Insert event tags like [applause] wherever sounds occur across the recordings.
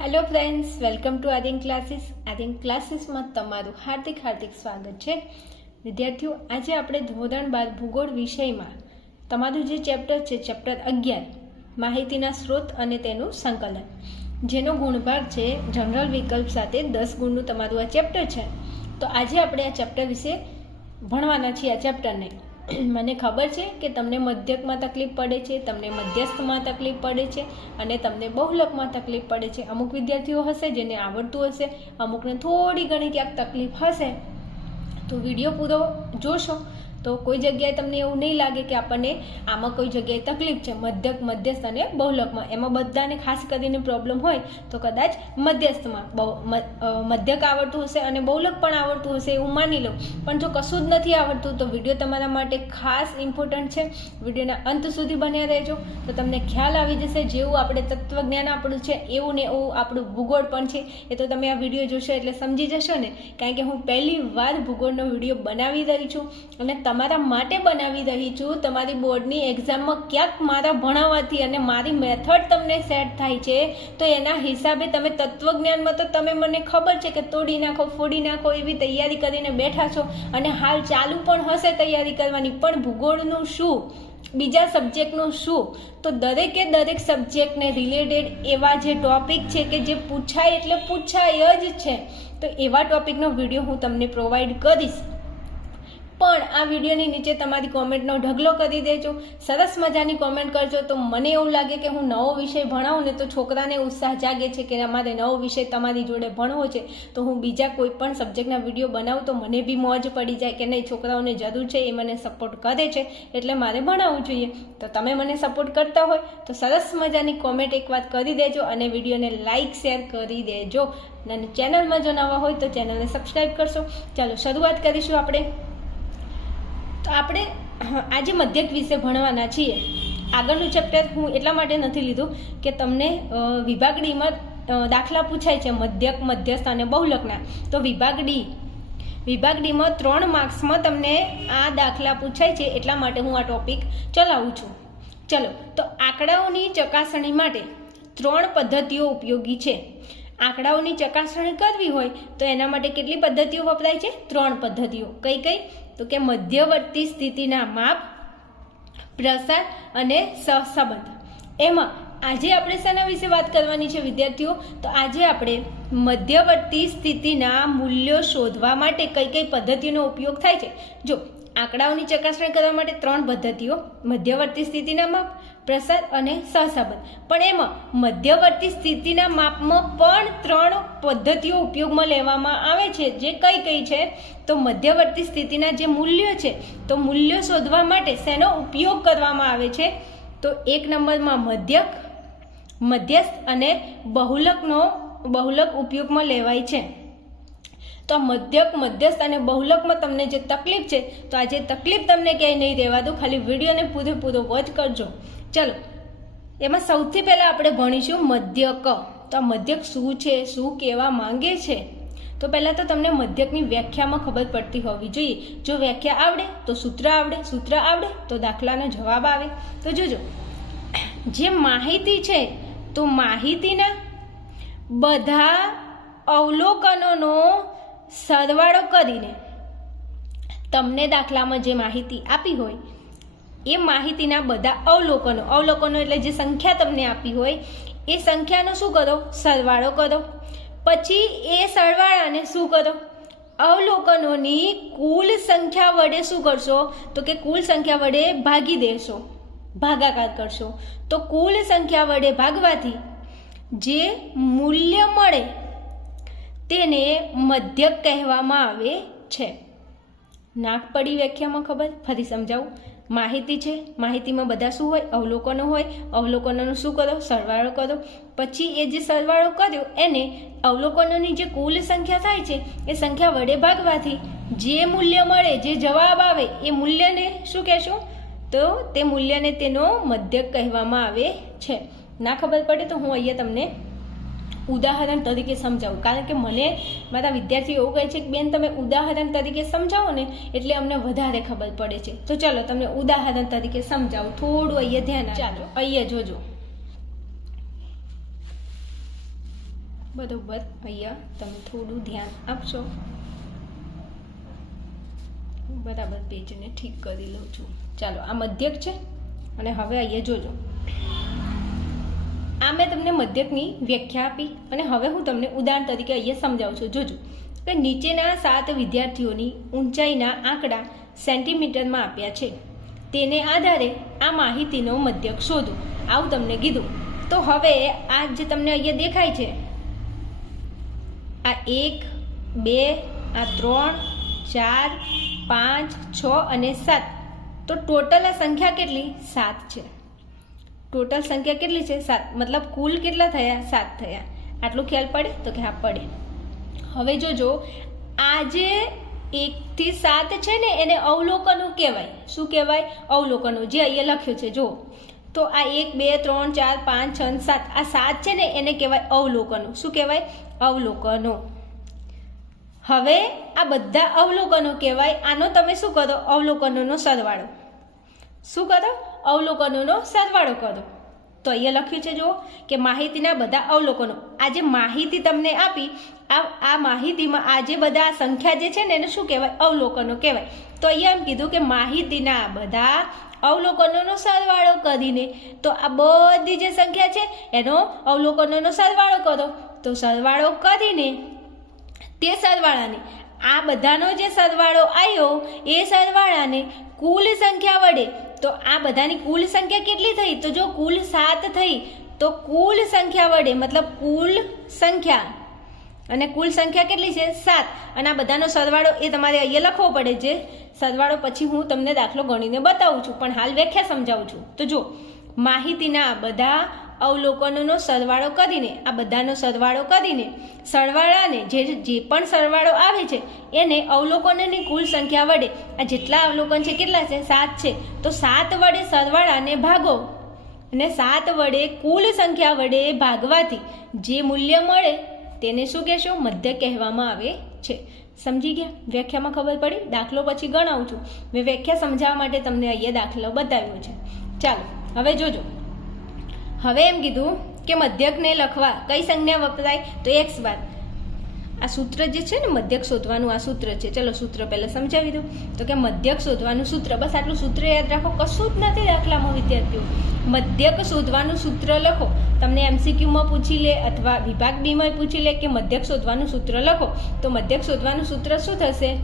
Hello friends welcome to Aadin classes Aadin ક્લાસીસમાં તમારું હાર્દિક હાર્દિક સ્વાગત છે. વિદ્યાર્થીઓ, આજે આપણે ધોરણ બાર ભૂગોળ વિષયમાં તમારું જે ચેપ્ટર છે, ચેપ્ટર અગિયાર, માહિતીના સ્ત્રોત અને તેનું સંકલન. જેનો ગુણભાગ છે, જનરલ વિકલ્પ સાથે દસ ગુણનું તમારું આ ચેપ્ટર છે. તો આજે આપણે આ ચેપ્ટર વિશે ભણવાના છીએ, આ ચેપ્ટરને. [clears throat] મને ખબર છે કે તમને મધ્યકમાં તકલીફ પડે છે, તમને મધ્યસ્થમાં તકલીફ પડે છે અને તમને બહુલકમાં તકલીફ પડે છે. અમુક વિદ્યાર્થીઓ હશે જેને આવડતું હશે, અમુકને થોડી ઘણી ક્યાંક તકલીફ હશે. તો વીડિયો પૂરો જોશો. તો કોઈ જગ્યાએ તમને એવું નહીં લાગે કે આપણને આમાં કોઈ જગ્યાએ તકલીફ છે, મધ્યક, મધ્યસ્થ અને બહુલકમાં. એમાં બધાને ખાસ કરીને પ્રોબ્લેમ હોય તો કદાચ મધ્યસ્થમાં. બહુ મધ્યક આવડતું હશે અને બહુલક પણ આવડતું હશે એવું માની લો. પણ જો કશું જ નથી આવડતું તો વીડિયો તમારા માટે ખાસ ઇમ્પોર્ટન્ટ છે. વિડીયોના અંત સુધી બન્યા રહેજો. તો તમને ખ્યાલ આવી જશે જેવું આપણે તત્વજ્ઞાન આપણું છે, એવું ને એવું આપણું ભૂગોળ પણ છે. એ તો તમે આ વીડિયો જોશો એટલે સમજી જશો ને. કારણ કે હું પહેલી વાર ભૂગોળનો વીડિયો બનાવી રહી છું અને તમારા માટે બનાવી રહી છું. તમારી બોર્ડની એક્ઝામમાં ક્યાંક મારા ભણાવવાથી અને મારી મેથડ તમને સેટ થાય છે. તો એના હિસાબે તમે તત્વજ્ઞાનમાં તો તમે મને ખબર છે કે તોડી નાખો, ફોડી નાખો એવી તૈયારી કરીને બેઠા છો. અને હાલ ચાલુ પણ હશે તૈયારી કરવાની. પણ ભૂગોળનું શું? બીજા સબ્જેક્ટનું શું? તો દરેકે દરેક સબ્જેક્ટને રિલેટેડ એવા જે ટોપિક છે કે જે પૂછાય એટલે પૂછાય જ છે. તો એવા ટોપિકનો વીડિયો હું તમને પ્રોવાઈડ કરીશ. પણ આ વિડીયોની નીચે તમારી કોમેન્ટનો ઢગલો કરી દેજો. સરસ મજાની કોમેન્ટ કરજો. તો મને એવું લાગે કે હું નવો વિષય ભણાવું ને તો છોકરાને ઉત્સાહ જાગે છે કે અમારે નવો વિષય તમારી જોડે ભણવો છે, તો હું બીજા કોઈ પણ સબ્જેક્ટના વીડિયો બનાવું તો મને બી મોજ પડી જાય કે નહીં, છોકરાઓને જરૂર છે એ મને સપોર્ટ કરે છે, એટલે મારે ભણાવવું જોઈએ. તો તમે મને સપોર્ટ કરતા હોય તો સરસ મજાની કોમેન્ટ એક વાત કરી દેજો અને વિડીયોને લાઇક શેર કરી દેજો. અને ચેનલમાં જો નવા હોય તો ચેનલને સબસ્ક્રાઈબ કરશો. ચાલો, શરૂઆત કરીશું આપણે. તો આપણે આજે મધ્યક વિશે ભણવાના છીએ. આગળનું ચેપ્ટર હું એટલા માટે નથી લીધું કે તમને વિભાગ ડીમાં દાખલા પૂછાય છે, મધ્યક, મધ્યસ્થ અને બહુલકના. તો વિભાગ ડી વિભાગ ડીમાં ત્રણ માર્ક્સમાં તમને આ દાખલા પૂછાય છે, એટલા માટે હું આ ટોપિક ચલાવું છું. ચલો, તો આંકડાઓની ચકાસણી માટે ત્રણ પદ્ધતિઓ ઉપયોગી છે. આંકડાઓની ચકાસણી કરવી હોય તો એના માટે કેટલી પદ્ધતિઓ વપરાય છે? ત્રણ પદ્ધતિઓ. કઈ કઈ? તો કે મધ્યવર્તી સ્થિતિના માપ, પ્રસાર અને સહસંબંધ. એમાં આજે આપણે શેના વિશે વાત કરવાની છે વિદ્યાર્થીઓ? તો આજે આપણે મધ્યવર્તી સ્થિતિના મૂલ્યો શોધવા માટે કઈ કઈ પદ્ધતિનો ઉપયોગ થાય છે? જો આંકડાઓની ચકાસણી કરવા માટે ત્રણ પદ્ધતિઓ, મધ્યવર્તી સ્થિતિના માપ પ્રસાર અને સહસંબંધ પણ એમાં મધ્યવર્તી સ્થિતિના માપમાં પણ ત્રણ પદ્ધતિઓ ઉપયોગમાં લેવામાં આવે છે. જે કઈ કઈ છે? તો મધ્યવર્તી સ્થિતિના જે મૂલ્યો છે, તો મૂલ્યો શોધવા માટે શેનો ઉપયોગ કરવામાં આવે છે? તો એક નંબરમાં મધ્યક, મધ્યસ્થ અને બહુલકનો, બહુલક ઉપયોગમાં લેવાય છે. તો મધ્યક, મધ્યસ્થ અને બહુલકમાં તમને જે તકલીફ છે, તો આ જે તકલીફ તમને ક્યાંય નહીં રહેવા દો. ખાલી વિડીયોને પૂરેપૂરો વોચ કરજો. ચલો, એમાં સૌથી પહેલાં આપણે ભણીશું મધ્યક. તો આ મધ્યક શું છે, શું કહેવા માંગે છે? તો પહેલાં તો તમને મધ્યકની વ્યાખ્યામાં ખબર પડતી હોવી જોઈએ. જો વ્યાખ્યા આવડે, તો સૂત્ર આવડે સૂત્ર આવડે, તો દાખલાનો જવાબ આવે. તો જોજો, જે માહિતી છે, તો માહિતીના બધા અવલોકનોનો સરવાળો કરીને તમને દાખલામાં જે માહિતી આપી હોય એ માહિતીના બધા અવલોકનો. અવલોકનો એટલે જે સંખ્યા તમને આપી હોય, એ સંખ્યાનો શું કરો? સરવાળો કરો. પછી એ સરવાળાને શું કરો? અવલોકનોની કુલ સંખ્યા વડે શું કરશો? તો કે કુલ સંખ્યા વડે ભાગી દેશો. ભાગાકાર કરશો. તો કુલ સંખ્યા વડે ભાગવાથી જે મૂલ્ય મળે, તેને મધ્યક કહેવામાં આવે છે. નાક પડી વ્યાખ્યામાં ખબર? ફરી સમજાવું. માહિતી છે. માહિતીમાં બધા શું હોય? અવલોકનો હોય. અવલોકનોનું શું કરો? સરવાળો કરો. પછી એ જે સરવાળો કર્યો, એને અવલોકનોની જે કુલ સંખ્યા થાય છે, એ સંખ્યા વડે ભાગવાથી જે મૂલ્ય મળે, જે જવાબ આવે, એ મૂલ્યને શું કહેશું? તો તે મૂલ્યને તેનો મધ્યક કહેવામાં આવે છે. ના ખબર પડે તો હું અહીંયા તમને ઉદાહરણ તરીકે સમજાવું. કારણ કે મને મારા વિદ્યાર્થીઓ એવું કહે છે કે બેન તમે ઉદાહરણ તરીકે સમજાવો ને એટલે અમને વધારે ખબર પડે છે. તો ચાલો તમને ઉદાહરણ તરીકે સમજાવું. થોડું અહીંયા ધ્યાન ચાલો. અહીંયા જોજો. બરોબર અહીંયા તમે થોડું ધ્યાન આપશો. બરાબર પેજને ઠીક કરી લઉં છું. ચાલો આ મધ્યક છે? અને હવે અહીંયા જોજો. આ મેં તમને મધ્યકની વ્યાખ્યા આપી અને હવે હું તમને ઉદાહરણ તરીકે અહીંયા સમજાવું છું. જોજો. કે નીચેના સાત વિદ્યાર્થીઓની ઊંચાઈના આંકડા સેન્ટીમીટરમાં આપ્યા છે. તેને આધારે આ માહિતીનો મધ્યક શોધો. આવું તમને કીધું. તો હવે આ જે તમને અહીંયા દેખાય છે, આ એક, બે, આ ત્રણ, ચાર, પાંચ, છ અને સાત. તો ટોટલ આ સંખ્યા કેટલી? સાત છે. ટોટલ સંખ્યા કેટલી છે? સાત. મતલબ કુલ કેટલા થયા? સાત થયા. આટલું ખ્યાલ પડે તો કે હા, પડે. હવે જોજો, આ જે એકથી સાત છે ને, એને અવલોકનો કહેવાય. શું કહેવાય? અવલોકનો. જે અહીંયા લખ્યું છે જો તો આ એક, બે, ત્રણ, ચાર, પાંચ, છ સાત. આ સાત છે ને, એને કહેવાય અવલોકનો. શું કહેવાય? અવલોકનો. હવે આ બધા અવલોકનો કહેવાય. આનો તમે શું કરો અવલોકનોનો સરવાળો. શું કરો અવલોકનોનો સરવાળો કરો તો અહીંયા લખ્યું છે, જુઓ, કે માહિતીના બધા અવલોકનો. આ જે માહિતી તમને આપી, આ આ માહિતીમાં આ જે બધા સંખ્યા જે છે ને, એને શું કહેવાય? અવલોકનો કહેવાય. તો અહીંયા એમ કીધું કે માહિતીના બધા અવલોકનોનો સરવાળો કરીને, તો આ બધી જે સંખ્યા છે, એનો અવલોકનોનો સરવાળો કરો તો સરવાળો કરીને, તે સરવાળાને આ બધાનો જે સરવાળો આવ્યો એ સરવાળાને કુલ સંખ્યા વડે, તો આ બધાની કુલ સંખ્યા કેટલી થઈ? તો જો કુલ સાત થઈ, તો કુલ સંખ્યા વડે, મતલબ કુલ સંખ્યા, અને કુલ સંખ્યા કેટલી છે? સાત. અને આ બધાનો સરવાળો એ તમારે અહીંયા લખવો પડે છે. સરવાળો પછી હું તમને દાખલો ગણીને બતાવું છું, પણ હાલ વ્યાખ્યા સમજાવું છું. તો જો માહિતીના બધા અવલોકનોનો સરવાળો કરીને, આ બધાનો સરવાળો કરીને, સરવાળાને જે જે પણ સરવાળો આવે છે, એને અવલોકનોની કુલ સંખ્યા વડે, આ જેટલા અવલોકન છે કેટલા છે? સાત છે. તો સાત વડે સરવાળાને ભાગો અને સાત વડે કુલ સંખ્યા વડે ભાગવાથી જે મૂલ્ય મળે તેને શું કહેશો? મધ્ય કહેવામાં આવે છે. સમજી ગયા? વ્યાખ્યામાં ખબર પડી? દાખલો પછી ગણાવું છું. મેં વ્યાખ્યા સમજાવવા માટે તમને અહીંયા દાખલો બતાવ્યો છે. ચાલો, હવે જોજો. હવે એમ કીધું કે મધ્યકને લખવા કઈ સંજ્ઞા વપરાય? તો એક્સ બાર. આ સૂત્ર જે છે ને, મધ્યક શોધવાનું આ સૂત્ર છે. ચલો સૂત્ર પહેલાં સમજાવી દઉં. તો કે મધ્યક શોધવાનું સૂત્ર. બસ આટલું સૂત્ર યાદ રાખો. કશું જ નથી દાખલામાં વિદ્યાર્થીઓ. મધ્યક શોધવાનું સૂત્ર લખો. તમને એમસીક્યુમાં પૂછી લે અથવા વિભાગ બીમાં પૂછી લે કે મધ્યક શોધવાનું સૂત્ર લખો. તો મધ્યક શોધવાનું સૂત્ર શું થશે?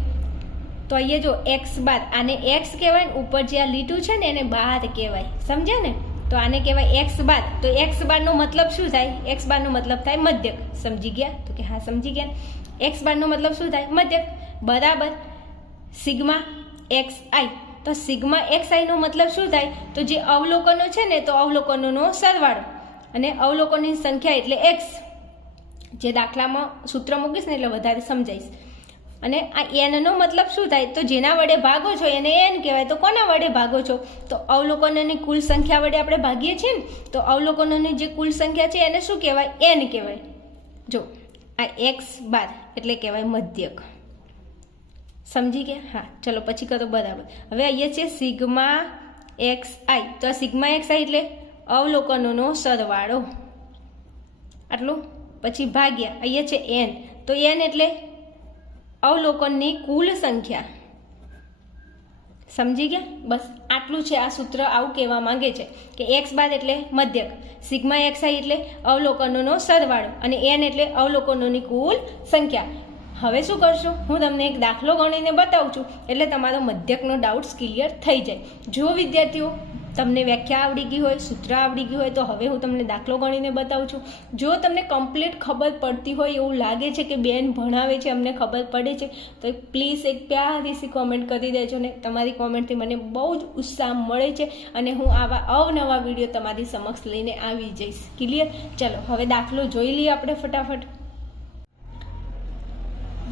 તો અહીંયા જો એક્સ બાદ આને એક્સ કહેવાય ઉપર જે આ લીટું છે ને, એને બાર કહેવાય. સમજ્યા ને? તો આને કહેવાય એક્સ બાર તો એક્સ બારનો મતલબ શું થાય? એક્સ બારનો મતલબ થાય મધ્યક. સમજી ગયા? તો કે હા, સમજી ગયા. એક્સ બારનો મતલબ શું થાય? મધ્યક. બરાબર. સિગ્મા એક્સ આઈ તો સિગ્મા એક્સ આઈનો મતલબ શું થાય? તો જે અવલોકનો છે ને, તો અવલોકનોનો સરવાળો. અને અવલોકનની સંખ્યા એટલે એક્સ જે દાખલામાં સૂત્ર મૂકીશ ને, એટલે વધારે સમજાઈશ. અને આ એનનો મતલબ શું થાય? તો જેના વડે ભાગો છો, એને એન કહેવાય. તો કોના વડે ભાગો છો? તો અવલોકનોની કુલ સંખ્યા વડે આપણે ભાગીએ છીએ ને? તો અવલોકનોની જે કુલ સંખ્યા છે, એને શું કહેવાય? એન કહેવાય. જો, આ એક્સ બાર એટલે કહેવાય મધ્યક. સમજી ગયા? હા, ચલો પછી કરો બરાબર. હવે અહીંયા છે સિગ્મા એક્સ આઈ. તો આ સિગ્મા એક્સ આઈ એટલે અવલોકનોનો સરવાળો. આટલું? પછી ભાગ્યા. અહીંયા છે એન. તો એન એટલે અવલોકનની કુલ સંખ્યા. સમજી ગયા? બસ આટલું છે આ સૂત્ર આવું કહેવા માંગે છે કે એક્સ બાદ એટલે મધ્યક, સિગ્મા એક્સ આઈ એટલે અવલોકનોનો સરવાળો અને એન એટલે અવલોકનોની કુલ સંખ્યા. હવે શું કરશો? હું તમને એક દાખલો ગણીને બતાવું છું. એટલે તમારો મધ્યકનો ડાઉટ્સ ક્લિયર થઈ જાય. જો વિદ્યાર્થીઓ તમને વ્યાખ્યા આવડી ગઈ હોય, સૂત્ર આવડી ગયું હોય, તો હવે હું તમને દાખલો ગણીને બતાવું છું. જો તમને કમ્પ્લીટ ખબર પડતી હોય, એવું લાગે છે કે બેન ભણાવે છે, અમને ખબર પડે છે, તો પ્લીઝ એક પ્યારીસી કોમેન્ટ કરી દેજો ને. તમારી કોમેન્ટથી મને બહુ જ ઉત્સાહ મળે છે અને હું આવા અવનવા વીડિયો તમારી સમક્ષ લઈને આવી જઈશ. ક્લિયર ચલો, હવે દાખલો જોઈ લઈએ આપણે ફટાફટ.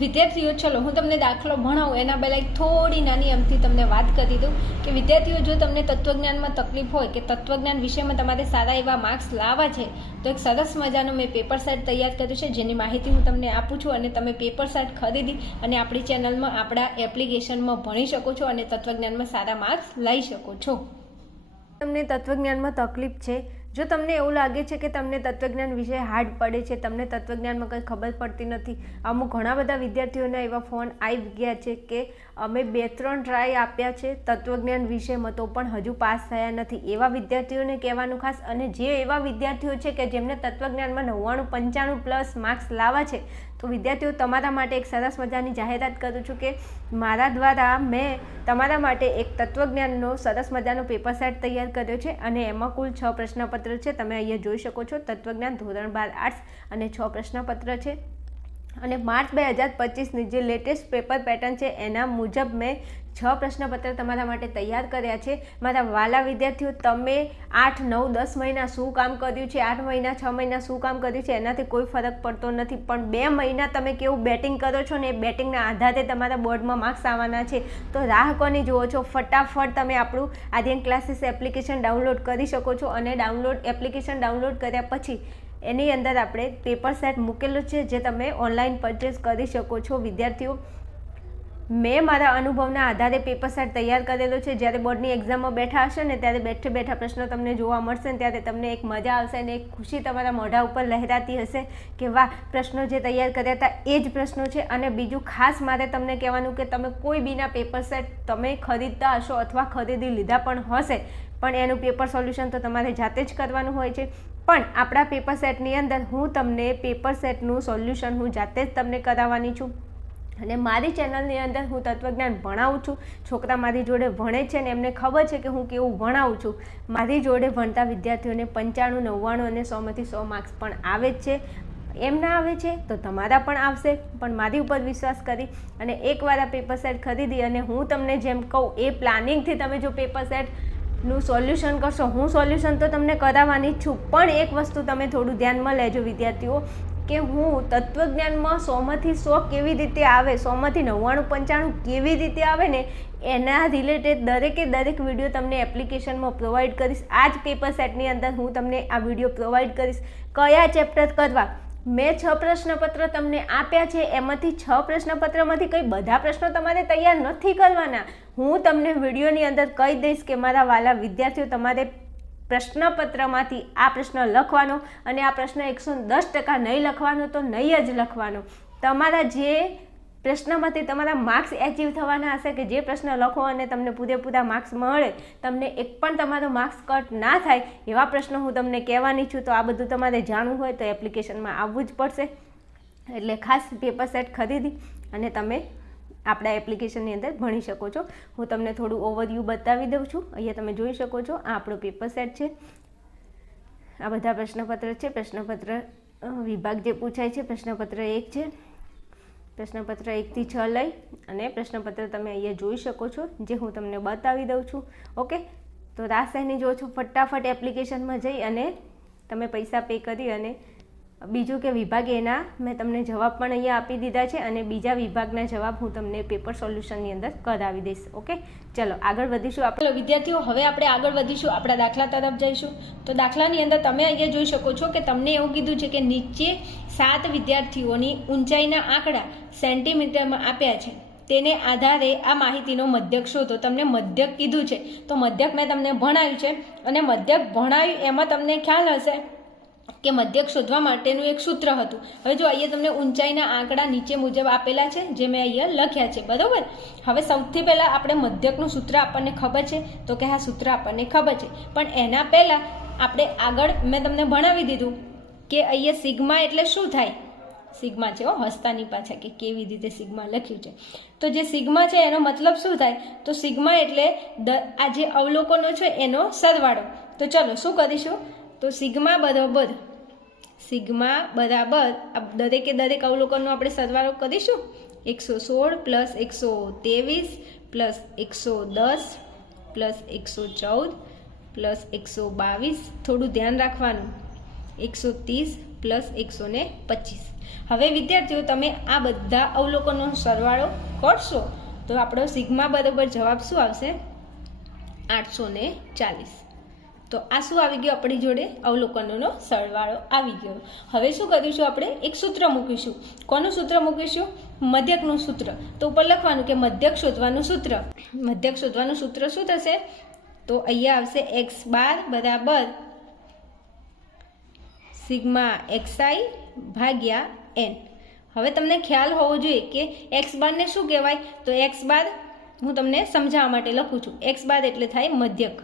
વિદ્યાર્થીઓ, ચલો હું તમને દાખલો ભણાવું, એના પહેલાં એક થોડી નાની અમથી તમને વાત કરી દઉં કે વિદ્યાર્થીઓ, જો તમને તત્વજ્ઞાનમાં તકલીફ હોય કે તત્વજ્ઞાન વિષયમાં તમારે સારા એવા માર્ક્સ લાવવા છે, તો એક સરસ મજાનું મેં પેપર સેટ તૈયાર કર્યું છે, જેની માહિતી હું તમને આપું છું અને તમે પેપર સેટ ખરીદી અને આપણી ચેનલમાં આપણા એપ્લિકેશનમાં ભણી શકો છો અને તત્વજ્ઞાનમાં સારા માર્ક્સ લઈ શકો છો. તમને તત્વજ્ઞાનમાં તકલીફ છે જો તમને એવું લાગે છે કે તમને તત્વજ્ઞાન વિશે હાર્ડ પડે છે, તમને તત્વજ્ઞાનમાં કંઈ ખબર પડતી નથી, અમુક ઘણા બધા વિદ્યાર્થીઓના એવા ફોન આવી ગયા છે કે અમે બે ત્રણ ટ્રાય આપ્યા છે. તત્વજ્ઞાન વિષયમાં તો પણ હજુ પાસ થયા નથી. એવા વિદ્યાર્થીઓને કહેવાનું ખાસ અને જે એવા વિદ્યાર્થીઓ છે કે જેમને તત્વજ્ઞાનમાં નવ્વાણું, પંચાણું પ્લસ માર્ક્સ લાવવા છે, તો વિદ્યાર્થીઓ તમારા માટે એક સરસ મજાની જાહેરાત કરું છું કે મારા દ્વારા મેં તમારા માટે એક તત્વજ્ઞાનનો સરસ મજાનો પેપર સેટ તૈયાર કર્યો છે અને એમાં કુલ છ પ્રશ્નપત્ર છે. તમે અહીંયા જોઈ શકો છો તત્વજ્ઞાન ધોરણ બાર આર્ટ્સ અને છ પ્રશ્નપત્ર છે. અને માર્ચ બે હજાર પચીસની જે લેટેસ્ટ પેપર પેટર્ન છે, એના મુજબ મેં છ પ્રશ્નપત્ર તમારા માટે તૈયાર કર્યા છે. મારા વાલા વિદ્યાર્થીઓ, તમે આઠ, નવ, દસ મહિના શું કામ કર્યું છે? આઠ મહિના, છ મહિના શું કામ કર્યું છે? એનાથી કોઈ ફરક પડતો નથી. પણ બે મહિના તમે કેવું બેટિંગ કરો છો ને એ બેટિંગના આધારે તમારા બોર્ડમાં માર્ક્સ આવવાના છે. તો રાહ કોની જુઓ છો? ફટાફટ તમે આપણું આર્યન ક્લાસીસ એપ્લિકેશન ડાઉનલોડ કરી શકો છો અને ડાઉનલોડ એપ્લિકેશન ડાઉનલોડ કર્યા પછી એની અંદર આપણે પેપર સેટ મૂકેલું છે જે તમે ઓનલાઈન પરચેસ કરી શકો છો, વિદ્યાર્થીઓ. મેં મારા અનુભવના આધારે પેપર સેટ તૈયાર કરેલો છે. જ્યારે બોર્ડની એક્ઝામમાં બેઠા હશે ને ત્યારે બેઠે બેઠા પ્રશ્નો તમને જોવા મળશે ને ત્યારે તમને એક મજા આવશે અને એક ખુશી તમારા મોઢા ઉપર લહેરાતી હશે કે વાહ, પ્રશ્નો જે તૈયાર કર્યા હતા એ જ પ્રશ્નો છે. અને બીજું ખાસ મારે તમને કહેવાનું કે તમે કોઈ બીના પેપર સેટ તમે ખરીદતા હશો અથવા ખરીદી લીધા પણ હશે, પણ એનું પેપર સોલ્યુશન તો તમારે જાતે જ કરવાનું હોય છે. પણ આપણા પેપર સેટની અંદર હું તમને પેપર સેટનું સોલ્યુશન હું જાતે જ તમને કરાવવાની છું. અને મારી ચેનલની અંદર હું તત્વજ્ઞાન ભણાવું છું. છોકરા મારી જોડે ભણે છે ને એમને ખબર છે કે હું કેવું ભણાવું છું. મારી જોડે ભણતા વિદ્યાર્થીઓને પંચાણું, નવ્વાણું અને સોમાંથી સો માર્ક્સ પણ આવે જ છે. એમ ના આવે છે તો તમારા પણ આવશે, પણ મારી ઉપર વિશ્વાસ કરી અને એકવાર આ પેપર સેટ ખરીદી અને હું તમને જેમ કહું એ પ્લાનિંગથી તમે જો પેપર સેટ નું સોલ્યુશન કરશો, હું સોલ્યુશન તો તમને કરાવવાની છું, પણ એક વસ્તુ તમે થોડું ધ્યાનમાં લેજો વિદ્યાર્થીઓ, કે હું તત્વજ્ઞાનમાં સોમાંથી સો કેવી રીતે આવે, સોમાંથી નવ્વાણું, પંચાણું કેવી રીતે આવે ને, એના રિલેટેડ દરેકે દરેક વીડિયો તમને એપ્લિકેશનમાં પ્રોવાઈડ કરીશ. આ જ પેપર સેટની અંદર હું તમને આ વીડિયો પ્રોવાઈડ કરીશ. કયા ચેપ્ટર કરવા? મેં છ પ્રશ્નપત્ર તમને આપ્યા છે, એમાંથી છ પ્રશ્નપત્રમાંથી કંઈ બધા પ્રશ્નો તમારે તૈયાર નથી કરવાના. હું તમને વિડીયોની અંદર કહી દઈશ કે મારા વાલા વિદ્યાર્થીઓ તમારે પ્રશ્નપત્રમાંથી આ પ્રશ્ન લખવાનો અને આ પ્રશ્ન એકસો દસ ટકા નહીં લખવાનો તો નહીં જ લખવાનો. તમારા જે પ્રશ્નમાંથી તમારા માર્ક્સ એચીવ થવાના હશે કે જે પ્રશ્ન લખો અને તમને પૂરેપૂરા માર્ક્સ મળે, તમને એક પણ તમારો માર્ક્સ કટ ના થાય એવા પ્રશ્નો હું તમને કહેવાની છું, તો આ બધું તમારે જાણવું હોય તો એપ્લિકેશનમાં આવવું જ પડશે. એટલે ખાસ પેપર સેટ ખરીદી અને તમે આપણા એપ્લિકેશનની અંદર ભણી શકો છો. હું તમને થોડું ઓવરવ્યૂ બતાવી દઉં છું. અહીંયા તમે જોઈ શકો છો, આ આપણો પેપર સેટ છે. આ બધા પ્રશ્નપત્ર છે. પ્રશ્નપત્ર વિભાગ જે પૂછાય છે, પ્રશ્નપત્ર એક છે. પ્રશ્નપત્ર એકથી છ લઈ અને પ્રશ્નપત્ર તમે અહીંયા જોઈ શકો છો, જે હું તમને બતાવી દઉં છું. ઓકે? તો રાસાયની જો છો, ફટાફટ એપ્લિકેશનમાં જઈ અને તમે પૈસા પે કરી અને બીજું કે વિભાગ એના મેં તમને જવાબ પણ અહીંયા આપી દીધા છે અને બીજા વિભાગના જવાબ હું તમને પેપર સોલ્યુશનની અંદર કરાવી દઈશ, ઓકે? ચલો, આગળ વધીશું આપણે. વિદ્યાર્થીઓ, હવે આપણે આગળ વધીશું, આપણા દાખલા તરફ જઈશું. તો દાખલાની અંદર તમે અહીંયા જોઈ શકો છો કે તમને એવું કીધું છે કે નીચે સાત વિદ્યાર્થીઓની ઊંચાઈના આંકડા સેન્ટીમીટરમાં આપ્યા છે. તેને આધારે આ માહિતીનો મધ્યક શોધો. તમને મધ્યક કીધું છે. તો મધ્યક મેં તમને ભણાવ્યું છે અને મધ્યક ભણાવ્યું એમાં તમને ખ્યાલ હશે. કે મધ્યક શોધવા માટેનું એક સૂત્ર હતું. હવે જો અહીંયા તમને ઊંચાઈના આંકડા નીચે મુજબ આપેલા છે, જે મેં અહીંયા લખ્યા છે, બરાબર? હવે સૌથી પહેલાં આપણે મધ્યકનું સૂત્ર આપણને ખબર છે, તો કે આ સૂત્ર આપણને ખબર છે. પણ એના પહેલાં આપણે આગળ મેં તમને ભણાવી દીધું કે અહીંયા સિગ્મા એટલે શું થાય? સિગ્મા છે, હો, હસ્તાની પાછા કે કેવી રીતે સિગ્મા લખ્યું છે. તો જે સિગ્મા છે, એનો મતલબ શું થાય? તો સિગ્મા એટલે આ જે અવલોકનો છે, એનો સરવાળો. તો ચલો, શું કરીશું? તો સિગ્મા બરાબર. સિગ્મા બરાબર દરેકે દરેક અવલોકનનો આપણે સરવાળો કરીશું. એકસો સોળ પ્લસ એકસો ત્રેવીસ પ્લસ એકસો દસ પ્લસ એકસો ચૌદ પ્લસ એકસો બાવીસ. થોડું ધ્યાન રાખવાનું. એકસો ત્રીસ પ્લસ એકસો ને પચીસ. હવે વિદ્યાર્થીઓ, તમે આ બધા અવલોકનનો સરવાળો કરશો તો આપણો સિગ્મા બરાબર જવાબ શું આવશે? આઠસો ને ચાલીસ. તો આ શું આવી ગયું આપણી જોડે? અવલોકનોનો સરવાળો આવી ગયો. હવે શું કરીશું આપણે? એક સૂત્ર મૂકીશું. કોનું સૂત્ર મૂકીશું? મધ્યકનું સૂત્ર. તો ઉપર લખવાનું કે મધ્યક શોધવાનું સૂત્ર. મધ્યક શોધવાનું સૂત્ર શું થશે? તો અહીંયા આવશે એક્સ બાર બરાબર સિગ્મા એક્સઆઈ ભાગ્યા એન હવે તમને ખ્યાલ હોવો જોઈએ કે એક્સ બારને શું કહેવાય? તો એક્સ બાર હું તમને સમજાવવા માટે લખું છું. એક્સ બાર એટલે થાય મધ્યક.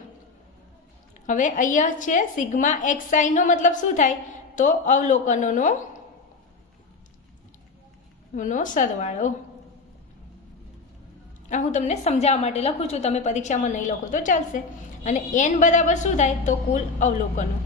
હવે અહીંયા છે સિગ્મા એક્સઆઈનો મતલબ શું થાય? તો અવલોકનોનો નો સરવાળો. આ હું તમને સમજાવવા માટે લખું છું, તમે પરીક્ષામાં નહીં લખો તો ચાલશે. અને એન બરાબર શું થાય? તો કુલ અવલોકનો.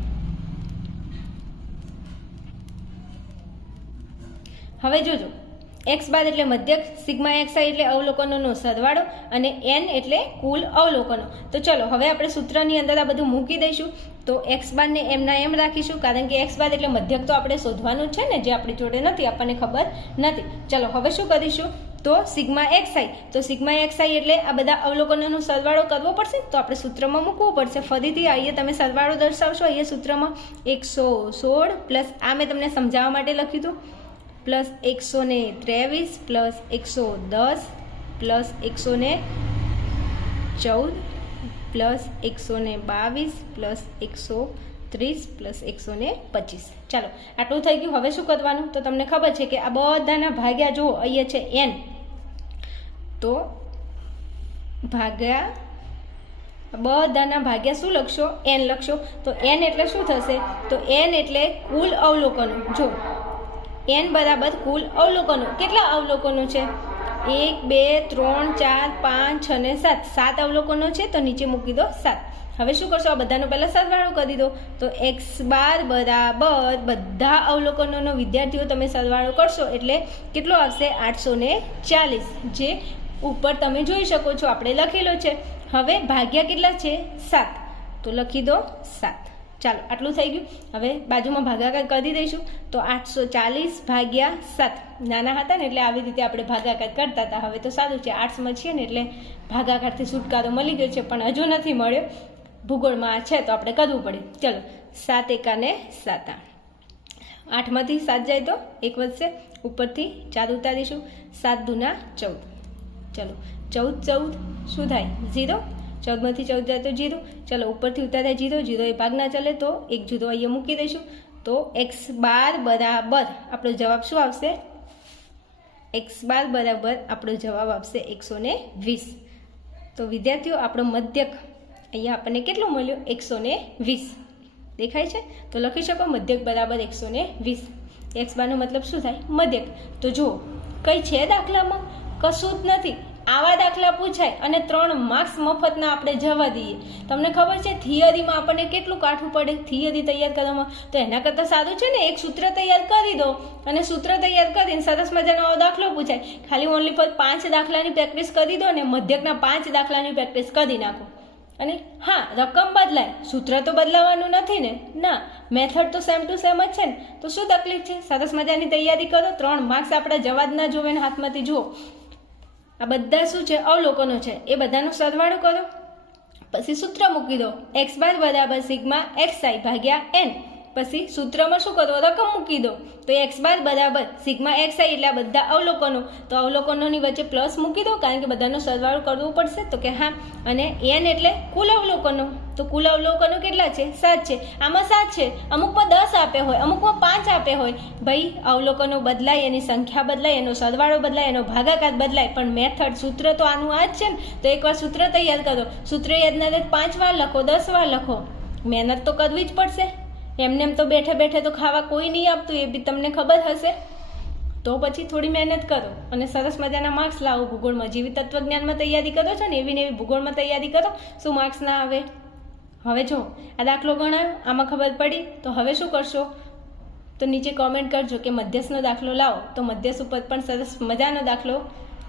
હવે જોજો. એક્સ બાદ એટલે મધ્યક, સિગ્મા એક્સ આઈ એટલે અવલોકનોનો સરવાળો અને એન એટલે કુલ અવલોકનો. તો ચલો, હવે આપણે સૂત્રની અંદર આ બધું મૂકી દઈશું. તો એક્સ બારને એમના એમ રાખીશું, કારણ કે એક્સ બાદ એટલે મધ્યક તો આપણે શોધવાનું છે ને, જે આપણી જોડે નથી, આપણને ખબર નથી. ચલો, હવે શું કરીશું? તો સિગ્મા એક્સ આઈ. તો સિગ્મા એક્સ આઈ એટલે આ બધા અવલોકનોનો સરવાળો કરવો પડશે. તો આપણે સૂત્રમાં મૂકવું પડશે. ફરીથી અહીંયા તમે સરવાળો દર્શાવશો અહીંયા સૂત્રમાં. એકસો સોળ પ્લસ આ મેં તમને સમજાવવા માટે લખ્યું હતું. પ્લસ એકસો ને ત્રેવીસ પ્લસ એકસો દસ પ્લસ એકસો ને ચૌદ પ્લસ એકસો ને બાવીસ પ્લસ એકસો ત્રીસ પ્લસ એકસો ને પચીસ. ચાલો આટલું થઈ ગયું. હવે શું કરવાનું? તો તમને ખબર છે કે આ બધાના ભાગ્યા જુઓ, અહીંયા છે એન તો ભાગ્યા, બધાના ભાગ્યા શું લખશો? એન લખશો. તો એન એટલે શું થશે? તો એન એટલે કુલ અવલોકનો. જો એન બરાબર કુલ અવલોકનો. કેટલા અવલોકનો છે? એક, બે, ત્રણ, ચાર, પાંચ, છ ને સાત. સાત અવલોકનો છે તો નીચે મૂકી દો સાત. હવે શું કરશો? આ બધાનો પહેલાં સરવાળો કરી દો. તો એક્સ બાર બરાબર બધા અવલોકનોનો વિદ્યાર્થીઓ તમે સરવાળો કરશો એટલે કેટલો આવશે? આઠસો ને ચાલીસ. જે ઉપર તમે જોઈ શકો છો, આપણે લખેલો છે. હવે ભાગ્યા કેટલા છે? સાત. તો લખી દો સાત. ચાલો, આટલું થઈ ગયું. હવે બાજુમાં ભાગાકાર કરી દઈશું. તો આઠસો ચાલીસ ભાગ્યા સાત. નાના હતા ને એટલે આવી રીતે આપણે ભાગાકાર કરતા હતા. હવે તો સારું છે આર્ટ્સમાં છીએ ને એટલે ભાગાકારથી છુટકારો મળી ગયો છે, પણ હજુ નથી મળ્યો. ભૂગોળમાં છે, તો આપણે કરવું પડે. ચલો, સાત એકાને સાત આઠમાંથી સાત જાય તો એક વધશે. ઉપરથી ચાર ઉતારીશું. સાત દુના ચૌદ. ચલો, ચૌદ ચૌદ શું થાય? ઝીરો. ચૌદમાંથી ચૌદ જાય તો જીરો. ચલો ઉપરથી ઉતાર્યા જીરો. જીરો એ ભાગ ના ચાલે તો એક જુદો અહીંયા મૂકી દઈશું. તો એક્સ બાર બરાબર આપણો જવાબ શું આવશે? એક્સ બાર બરાબર આપણો જવાબ આવશે એકસો વીસ. તો વિદ્યાર્થીઓ, આપણો મધ્યક અહીંયા આપણને કેટલો મળ્યો? એકસો વીસ. દેખાય છે? તો લખી શકો મધ્યક બરાબર એકસો વીસ. એક્સ બારનો મતલબ શું થાય? મધ્યક. તો જુઓ, કઈ છે દાખલામાં? કશું જ નથી. આવા દાખલા પૂછાય અને ત્રણ માર્ક્સ મફતના આપણે જવા દઈએ. તમને ખબર છે થિયરીમાં આપણને કેટલું કાઠવું પડે? થિયરી તૈયાર કરવામાં. તો એના કરતાં સારું છે ને, એક સૂત્ર તૈયાર કરી દો. અને સૂત્ર તૈયાર કરીને સરસ મજાનો આવો દાખલો પૂછાય. ખાલી ઓનલી ફોર પાંચ દાખલાની પ્રેક્ટિસ કરી દો ને મધ્યકના પાંચ દાખલાની પ્રેક્ટિસ કરી નાખો. અને હા, રકમ બદલાય. સૂત્ર તો બદલાવાનું નથી ને. ના મેથડ તો સેમ ટુ સેમ જ છે ને. તો શું તકલીફ છે? સરસ મજાની તૈયારી કરો. ત્રણ માર્ક્સ આપણા જવા જ ના જોવે ને હાથમાંથી જુઓ. આ બધા શું છે? અવલોકનો છે. એ બધાનો સરવાળો કરો. પછી સૂત્ર મૂકી દો. એક્સ બાર બરાબર સિગ્મા એક્સ આઈ ભાગ્યા એન પછી સૂત્રમાં શું કરો રકમ મૂકી દો. તો એક્સ બાર બરાબર, સિગ્મા એક્સ આઈ એટલે બધા અવલોકનો. તો અવલોકનોની વચ્ચે પ્લસ મૂકી દો, કારણ કે બધાનો સરવાળો કરવો પડશે. તો કે હા, અને એન એટલે કુલ અવલોકનો. તો કુલ અવલોકનો કેટલા છે? સાત છે. આમાં સાત છે. અમુકમાં દસ આપે હોય, અમુકમાં પાંચ આપે હોય. ભાઈ, અવલોકનો બદલાય, એની સંખ્યા બદલાય, એનો સરવાળો બદલાય, એનો ભાગાકાર બદલાય. પણ મેથડ સૂત્ર તો આનું આ જ છે ને. તો એકવાર સૂત્ર તૈયાર કરો. સૂત્ર યાદના પાંચ વાર લખો દસ વાર લખો. મહેનત તો કરવી જ પડશે. એમને એમ તો બેઠે બેઠે તો ખાવા કોઈ નહીં આપતું, એ બી તમને ખબર હશે? તો પછી થોડી મહેનત કરો અને સરસ મજાના માર્ક્સ લાવો. ભૂગોળમાં જેવી તત્વજ્ઞાનમાં તૈયારી કરો છો ને, એવી ને એવી ભૂગોળમાં તૈયારી કરો, શું માર્ક્સ ના આવે? હવે જો, આ દાખલો ગણાયો, આમાં ખબર પડી, તો હવે શું કરશો? તો નીચે કોમેન્ટ કરજો કે મધ્યસ્થનો દાખલો લાવો. તો મધ્યસ્થ ઉપર પણ સરસ મજાનો દાખલો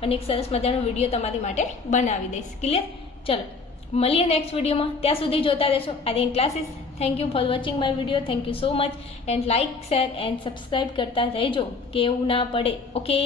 અને એક સરસ મજાનો વીડિયો તમારી માટે બનાવી દઈશ. ક્લિયર ચલો. મળીએ નેક્સ્ટ વિડીયોમાં ત્યાં સુધી જોતા રહેશો. Aryan classes thank you for watching my video thank you so much and like share and subscribe કરતા રહેજો, કે એવું ના પડે. ઓકે